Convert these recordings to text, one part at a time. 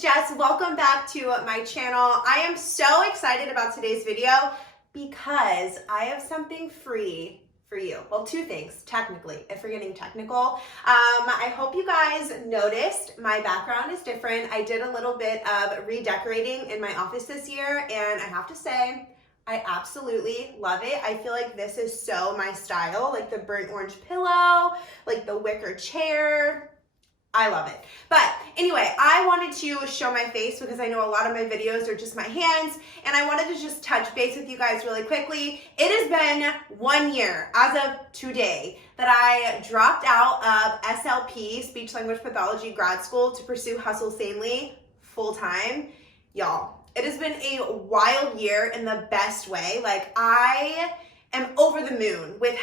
it's Jess. Welcome back to my channel. I am so excited about today's video because I have something free for you. Well, two things, technically, if we're getting technical. I hope you guys noticed my background is different. I did a little bit of redecorating in my office this year, and I have to say, I absolutely love it. I feel like this is so my style, like the burnt orange pillow, like the wicker chair. I love it. But anyway, I wanted to show my face because I know a lot of my videos are just my hands, and I wanted to just touch base with you guys really quickly. It has been 1 year as of today that I dropped out of SLP, Speech Language Pathology grad school, to pursue Hustle Sanely full time. Y'all, it has been a wild year in the best way. Like, I am over the moon with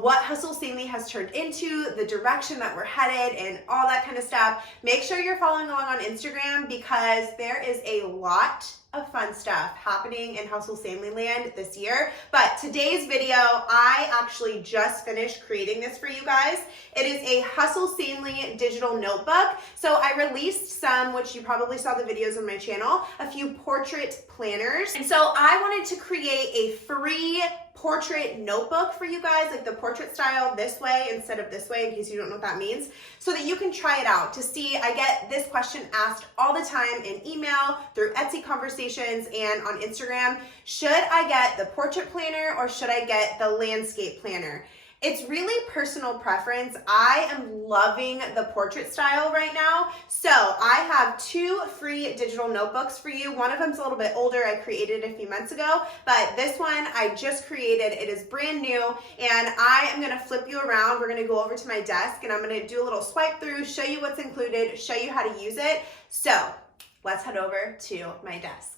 what Hustle Sanely has turned into, the direction that we're headed, and all that kind of stuff. Make sure you're following along on Instagram because there is a lot of fun stuff happening in Hustle Sanely land this year. But today's video, I actually just finished creating this for you guys. It is a Hustle Sanely digital notebook. So I released some, which you probably saw the videos on my channel, a few portrait planners. And so I wanted to create a free portrait notebook for you guys, like the portrait style this way instead of this way, in case you don't know what that means, so that you can try it out to see. I get this question asked all the time in email, through Etsy conversations, and on Instagram. Should I get the portrait planner or should I get the landscape planner? It's really personal preference. I am loving the portrait style right now. So I have two free digital notebooks for you. One of them's a little bit older. I created it a few months ago, but this one I just created. It is brand new, and I am gonna flip you around. We're gonna go over to my desk, and I'm gonna do a little swipe through, show you what's included, show you how to use it. So let's head over to my desk.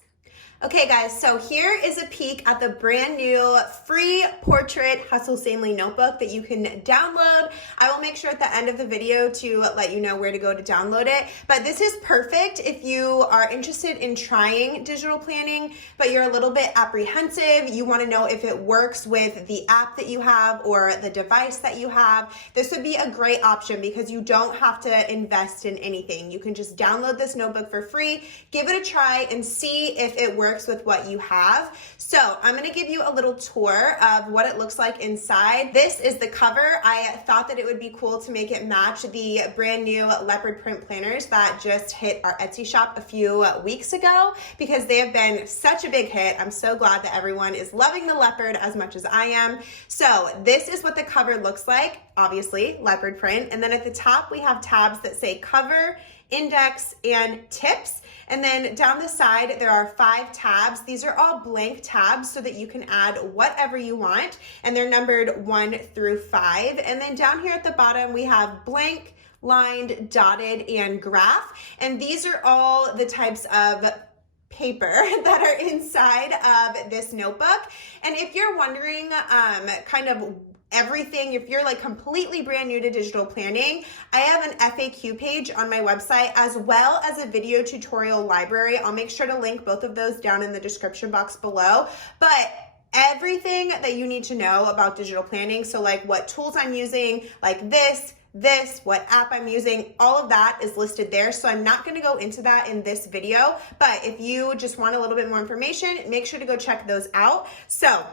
Okay guys, so here is a peek at the brand new free portrait Hustle Sanely notebook that you can download. I will make sure at the end of the video to let you know where to go to download it. But this is perfect if you are interested in trying digital planning, but you're a little bit apprehensive. You want to know if it works with the app that you have or the device that you have. This would be a great option because you don't have to invest in anything. You can just download this notebook for free, give it a try, and see if it works with what you have. So I'm going to give you a little tour of what it looks like inside. This is the cover. I thought that it would be cool to make it match the brand new leopard print planners that just hit our Etsy shop a few weeks ago because they have been such a big hit. I'm so glad that everyone is loving the leopard as much as I am. So this is what the cover looks like. Obviously leopard print. And then at the top we have tabs that say cover, index, and tips. And then down the side, there are 5 tabs. These are all blank tabs so that you can add whatever you want. And they're numbered 1 through 5. And then down here at the bottom, we have blank, lined, dotted, and graph. And these are all the types of paper that are inside of this notebook. And if you're wondering kind of everything, if you're like completely brand new to digital planning, I have an FAQ page on my website as well as a video tutorial library. I'll make sure to link both of those down in the description box below. But everything that you need to know about digital planning, so like what tools I'm using, like this, what app I'm using, all of that is listed there. So I'm not going to go into that in this video, but if you just want a little bit more information, make sure to go check those out. So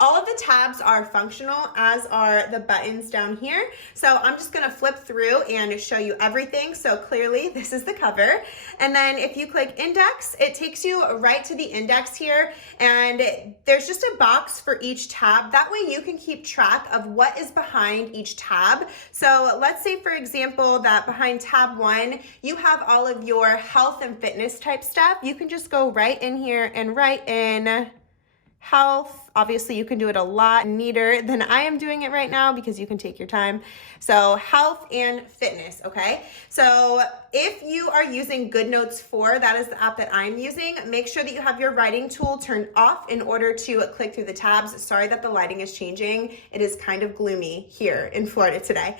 all of the tabs are functional, as are the buttons down here. So I'm just gonna flip through and show you everything. So clearly this is the cover. And then if you click index, it takes you right to the index here. And there's just a box for each tab. That way you can keep track of what is behind each tab. So let's say, for example, that behind tab 1, you have all of your health and fitness type stuff. You can just go right in here and write in health. Obviously, you can do it a lot neater than I am doing it right now because you can take your time. So health and fitness, okay? So if you are using GoodNotes 4, that is the app that I'm using, make sure that you have your writing tool turned off in order to click through the tabs. Sorry that the lighting is changing. It is kind of gloomy here in Florida today.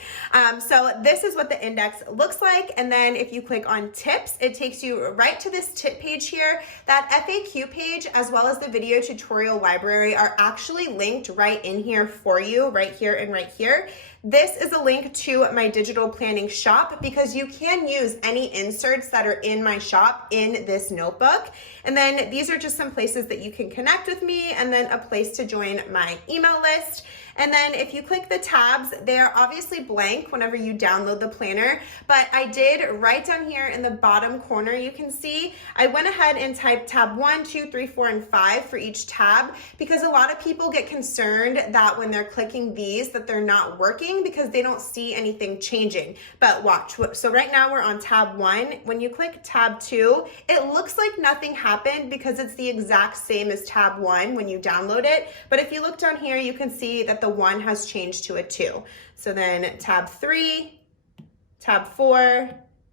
So this is what the index looks like. And then if you click on tips, it takes you right to this tip page here. That FAQ page, as well as the video tutorial library, are actually linked right in here for you, right here and right here. This is a link to my digital planning shop because you can use any inserts that are in my shop in this notebook. And then these are just some places that you can connect with me, and then a place to join my email list. And then if you click the tabs, they're obviously blank whenever you download the planner, but I did right down here in the bottom corner, you can see, I went ahead and typed tab 1, 2, 3, 4, and 5 for each tab, because a lot of people get concerned that when they're clicking these that they're not working because they don't see anything changing. But watch, so right now we're on tab 1. When you click tab 2, it looks like nothing happened because it's the exact same as tab 1 when you download it. But if you look down here, you can see that the 1 has changed to a 2. So then tab 3, tab 4,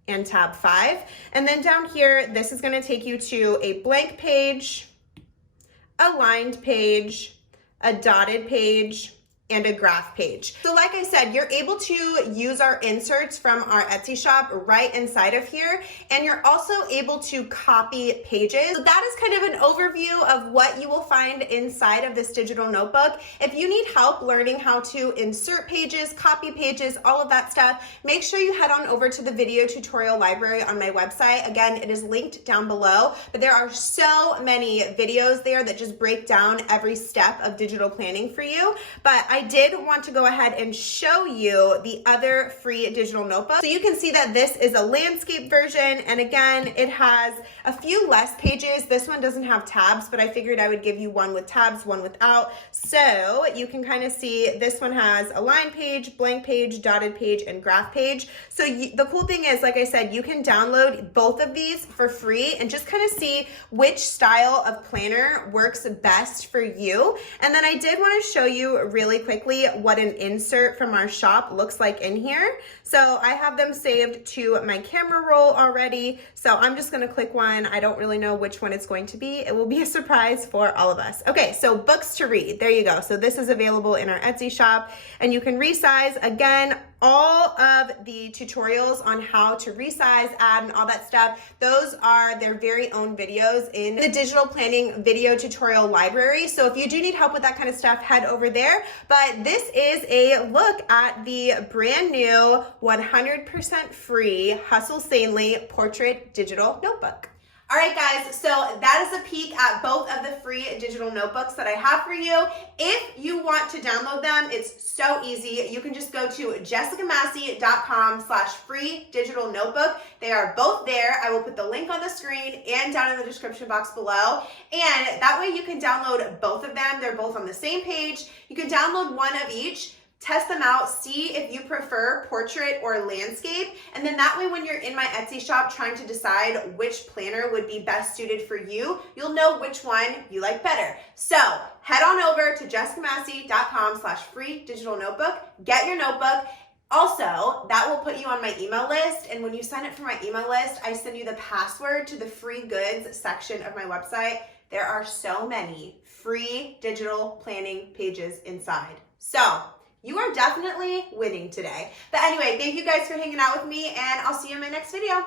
and tab 5. And then down here, this is going to take you to a blank page, a lined page, a dotted page, and a graph page. So like I said, you're able to use our inserts from our Etsy shop right inside of here, and you're also able to copy pages. So that is kind of an overview of what you will find inside of this digital notebook. If you need help learning how to insert pages, copy pages, all of that stuff, make sure you head on over to the video tutorial library on my website. Again, it is linked down below, but there are so many videos there that just break down every step of digital planning for you. But I did want to go ahead and show you the other free digital notebook. So you can see that this is a landscape version, and again, it has a few less pages. This one doesn't have tabs, but I figured I would give you one with tabs, one without. So you can kind of see this one has a line page, blank page, dotted page, and graph page. So the cool thing is, like I said, you can download both of these for free and just kind of see which style of planner works best for you. And then I did want to show you really quickly what an insert from our shop looks like in here. So I have them saved to my camera roll already. So I'm just going to click one. I don't really know which one it's going to be. It will be a surprise for all of us. Okay, so books to read. There you go. So this is available in our Etsy shop, and you can resize. Again, all of the tutorials on how to resize, add, and all that stuff, those are their very own videos in the digital planning video tutorial library. So if you do need help with that kind of stuff, head over there. But this is a look at the brand new 100% free Hustle Sanely Portrait Digital Notebook. All right, guys, so that is a peek at both of the free digital notebooks that I have for you. If you want to download them, it's so easy. You can just go to jessicamassey.com/free digital notebook. They are both there. I will put the link on the screen and down in the description box below. And that way you can download both of them. They're both on the same page. You can download one of each. Test them out, see if you prefer portrait or landscape, and then that way when you're in my Etsy shop trying to decide which planner would be best suited for you, you'll know which one you like better. So head on over to jessicamassey.com/free digital notebook, get your notebook. Also, that will put you on my email list, and when you sign up for my email list, I send you the password to the free goods section of my website. There are so many free digital planning pages inside. So you are definitely winning today. But anyway, thank you guys for hanging out with me, and I'll see you in my next video.